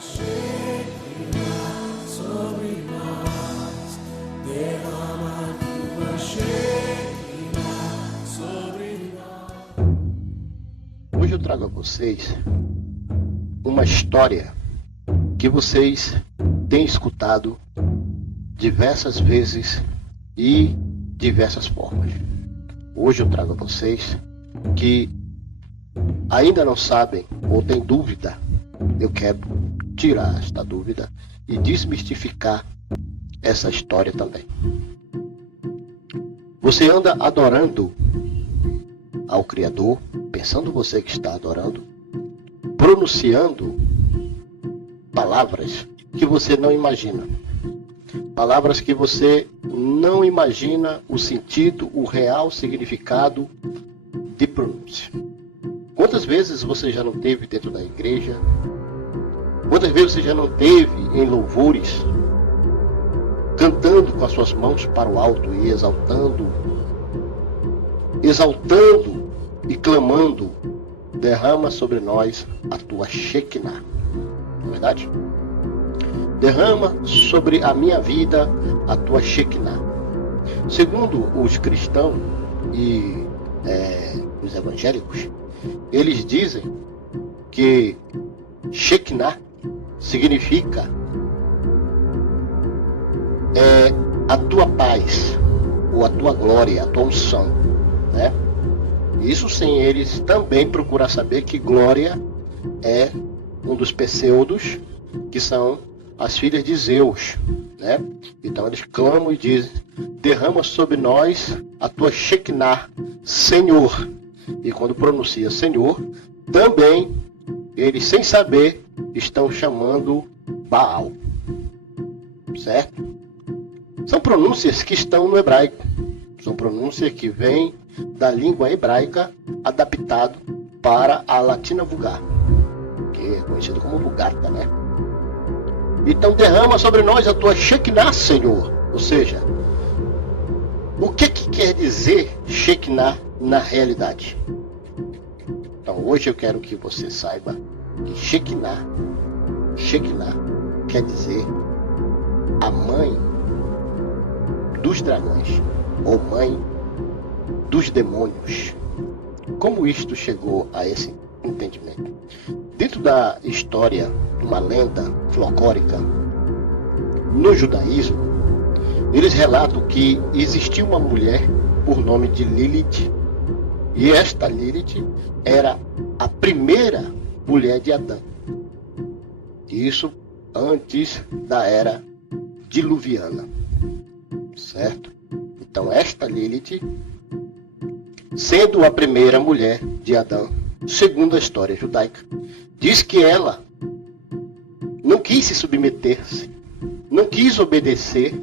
sobre nós, derrama tua Shekinah sobre nós. Hoje eu trago a vocês uma história que vocês têm escutado diversas vezes e diversas formas. Hoje eu trago a vocês que ainda não sabem ou têm dúvida. Eu quero tirar esta dúvida e desmistificar essa história também. Você anda adorando ao Criador, pensando você que está adorando, pronunciando palavras que você não imagina. Palavras que você não imagina o sentido, o real significado de pronúncia. Quantas vezes você já não teve dentro da igreja? Quantas vezes você já não teve em louvores, cantando com as suas mãos para o alto e exaltando e clamando, derrama sobre nós a tua Shekinah, não é verdade? Derrama sobre a minha vida a tua Shekinah. Segundo os cristãos e os evangélicos, eles dizem que Shekinah significa a tua paz, ou a tua glória, a tua unção, né? Isso sem eles também procurar saber que glória é um dos pseudos, que são as filhas de Zeus, né? Então eles clamam e dizem: derrama sobre nós a tua Shekinah, Senhor. E quando pronuncia Senhor, também eles, sem saber, estão chamando Baal, certo? São pronúncias que estão no hebraico, são pronúncias que vêm da língua hebraica adaptado para a latina vulgar, que é conhecido como vulgata, né? Então derrama sobre nós a tua Shekinah, Senhor. Ou seja, o que quer dizer Shekinah na realidade? Então hoje eu quero que você saiba que Shekinah quer dizer a mãe dos dragões, ou mãe dos demônios. Como isto chegou a esse entendimento? Dentro da história, uma lenda folclórica no judaísmo, eles relatam que existia uma mulher por nome de Lilith, e esta Lilith era a primeira mulher de Adão. Isso antes da era diluviana, certo? Então esta Lilith, sendo a primeira mulher de Adão, segundo a história judaica, diz que ela não quis se submeter-se, não quis obedecer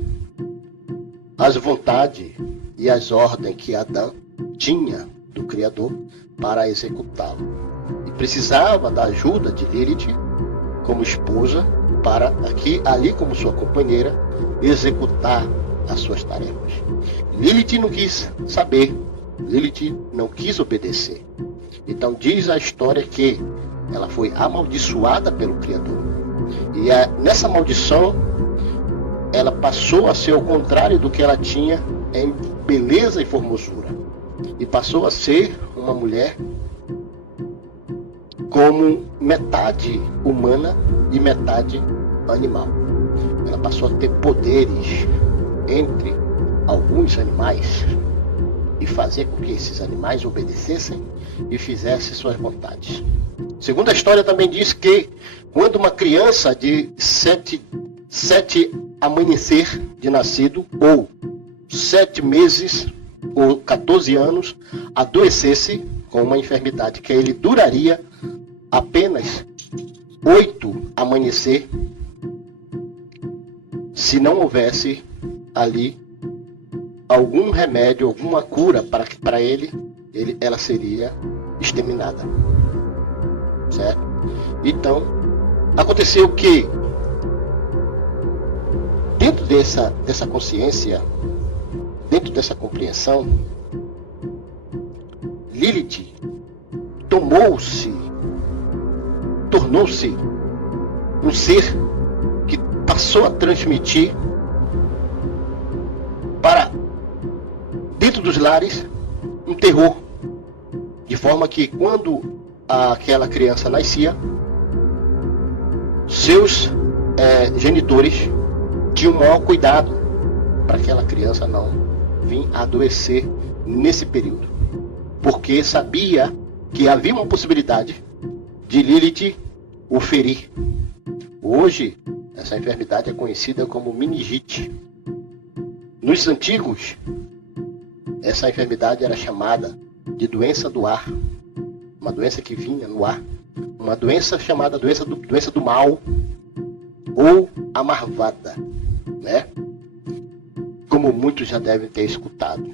às vontades e às ordens que Adão tinha do Criador para executá-lo. E precisava da ajuda de Lilith como esposa para aqui, ali como sua companheira, executar as suas tarefas. Lilith não quis saber, Lilith não quis obedecer. Então diz a história que ela foi amaldiçoada pelo Criador. E nessa maldição, ela passou a ser o contrário do que ela tinha em beleza e formosura. E passou a ser uma mulher como metade humana e metade animal. Ela passou a ter poderes entre alguns animais e fazer com que esses animais obedecessem e fizessem suas vontades. Segundo a história também diz que quando uma criança de sete amanhecer de nascido, ou 7 meses, ou 14 anos, adoecesse com uma enfermidade que ele duraria apenas 8 amanhecer, se não houvesse ali algum remédio, alguma cura para ela seria exterminada, certo? Então, aconteceu que dentro dessa consciência, dentro dessa compreensão, Lilith tornou-se um ser que passou a transmitir para dentro dos lares um terror, de forma que quando aquela criança nascia, seus genitores tinham o maior cuidado para aquela criança não vir a adoecer nesse período, porque sabia que havia uma possibilidade de Lilith o ferir. Hoje, essa enfermidade é conhecida como meningite. Nos antigos, essa enfermidade era chamada de doença do ar, uma doença que vinha no ar, uma doença chamada doença do mal, ou a marvada, né? Como muitos já devem ter escutado.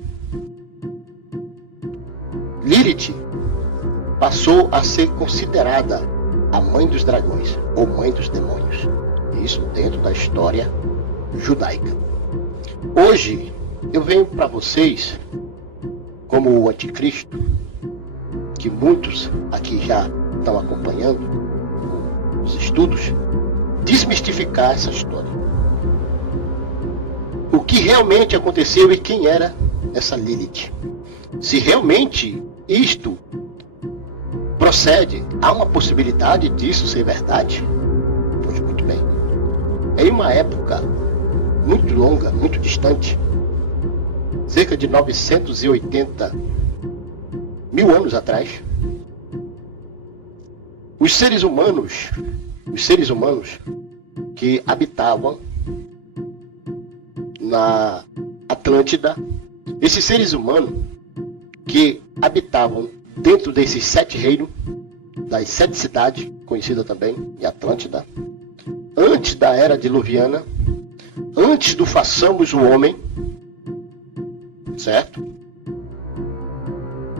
Lilith passou a ser considerada a mãe dos dragões, ou mãe dos demônios. Isso dentro da história judaica. Hoje, eu venho para vocês, como o anticristo, que muitos aqui já estão acompanhando os estudos, desmistificar essa história. O que realmente aconteceu e quem era essa Lilith. Se realmente isto procede, há uma possibilidade disso ser verdade? Pois muito bem. Em uma época muito longa, muito distante, cerca de 980 mil anos atrás, os seres humanos que habitavam na Atlântida, esses seres humanos que habitavam dentro desses 7 reinos, das 7 cidades, conhecida também de Atlântida, antes da era diluviana, antes do façamos o homem, certo?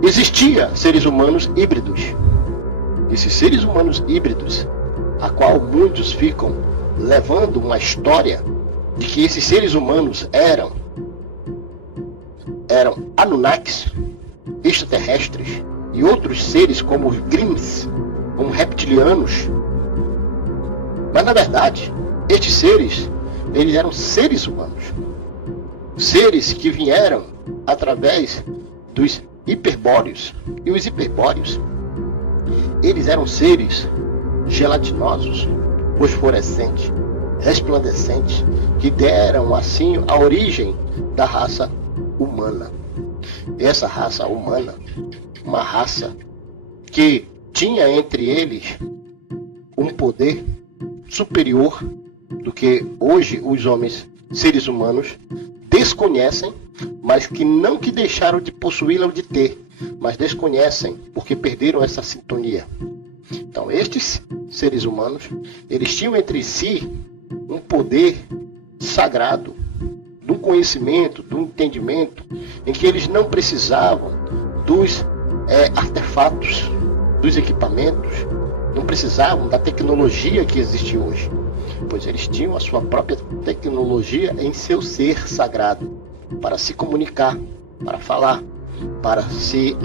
Existia seres humanos híbridos. Esses seres humanos híbridos, a qual muitos ficam levando uma história de que esses seres humanos eram Anunnakis, extraterrestres e outros seres como os Grimms, como reptilianos. Mas na verdade, estes seres, eles eram seres humanos. Seres que vieram através dos hiperbóreos. E os hiperbóreos, eles eram seres gelatinosos, fosforescentes, resplandecentes, que deram assim a origem da raça humana. Essa raça humana, uma raça que tinha entre eles um poder superior do que hoje os homens, seres humanos, desconhecem, mas que não que deixaram de possuí-la ou de ter, mas desconhecem porque perderam essa sintonia. Então estes seres humanos, eles tinham entre si um poder sagrado, do conhecimento, do entendimento, em que eles não precisavam dos artefatos, dos equipamentos, não precisavam da tecnologia que existe hoje, pois eles tinham a sua própria tecnologia em seu ser sagrado, para se comunicar, para falar, para se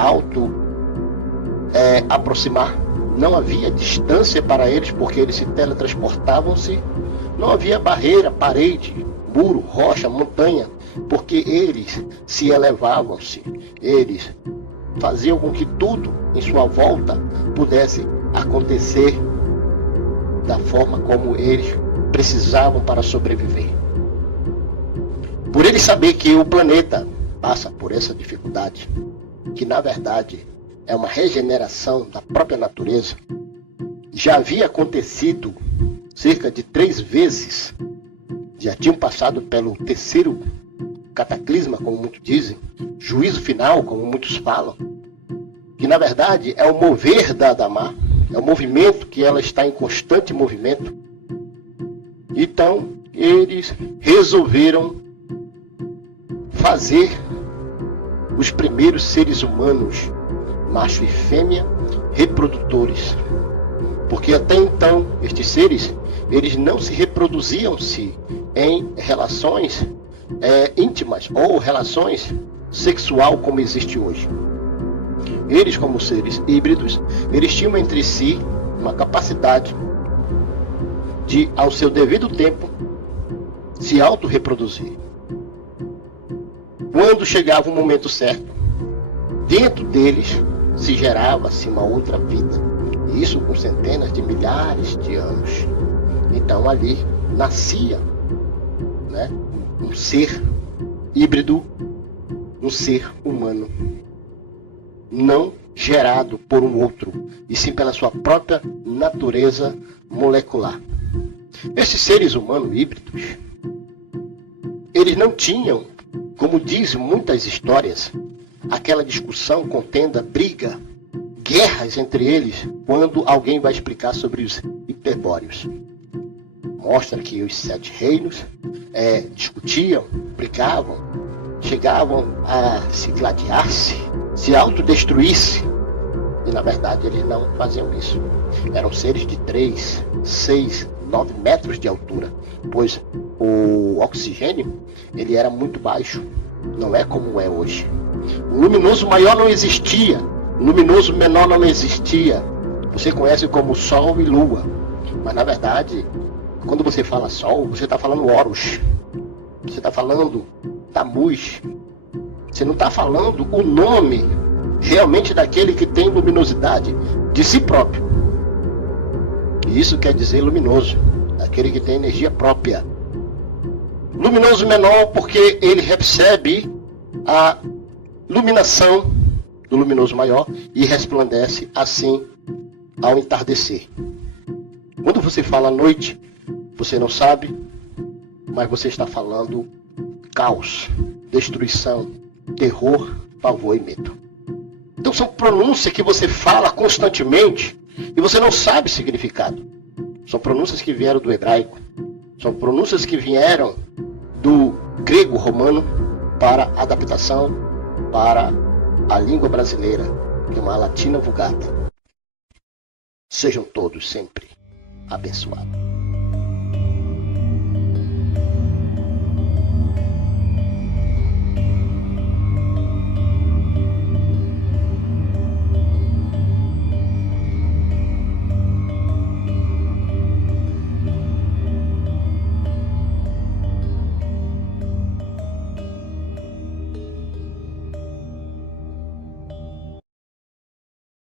aproximar. Não havia distância para eles, porque eles se teletransportavam-se. Não havia barreira, parede, muro, rocha, montanha, porque eles se elevavam-se. Eles faziam com que tudo em sua volta pudesse acontecer da forma como eles precisavam para sobreviver. Por eles saber que o planeta passa por essa dificuldade, que na verdade é uma regeneração da própria natureza, já havia acontecido cerca de 3 vezes, já tinham passado pelo 3º cataclisma, como muitos dizem, juízo final, como muitos falam, que na verdade é o mover da Adamá, é o movimento que ela está em constante movimento. Então eles resolveram fazer os primeiros seres humanos, macho e fêmea, reprodutores. Porque até então, estes seres, eles não se reproduziam-se em relações íntimas ou relações sexual como existe hoje. Eles, como seres híbridos, eles tinham entre si uma capacidade de, ao seu devido tempo, se autorreproduzir. Quando chegava o momento certo, dentro deles se gerava-se uma outra vida. E isso com centenas de milhares de anos. Então ali nascia, né, um ser híbrido, um ser humano, não gerado por um outro, e sim pela sua própria natureza molecular. Esses seres humanos híbridos, eles não tinham, como dizem muitas histórias, aquela discussão, contenda, briga, guerras entre eles, quando alguém vai explicar sobre os hiperbóreos. Mostra que os 7 reinos discutiam, brigavam, chegavam a se gladiar-se, se autodestruir-se. E na verdade eles não faziam isso. Eram seres de 3, 6, 9 metros de altura, pois o oxigênio ele era muito baixo, não é como é hoje. O luminoso maior não existia, o luminoso menor não existia. Você conhece como Sol e Lua, mas na verdade, quando você fala Sol, você está falando Horus, você está falando Tammuz, você não está falando o nome realmente daquele que tem luminosidade de si próprio. E isso quer dizer luminoso, aquele que tem energia própria. Luminoso menor porque ele recebe a iluminação do luminoso maior e resplandece assim ao entardecer. Quando você fala noite, você não sabe, mas você está falando caos, destruição, terror, pavor e medo. Então são pronúncias que você fala constantemente e você não sabe o significado. São pronúncias que vieram do hebraico, são pronúncias que vieram do grego romano para adaptação para a língua brasileira, que é uma latina vulgata. Sejam todos sempre abençoados.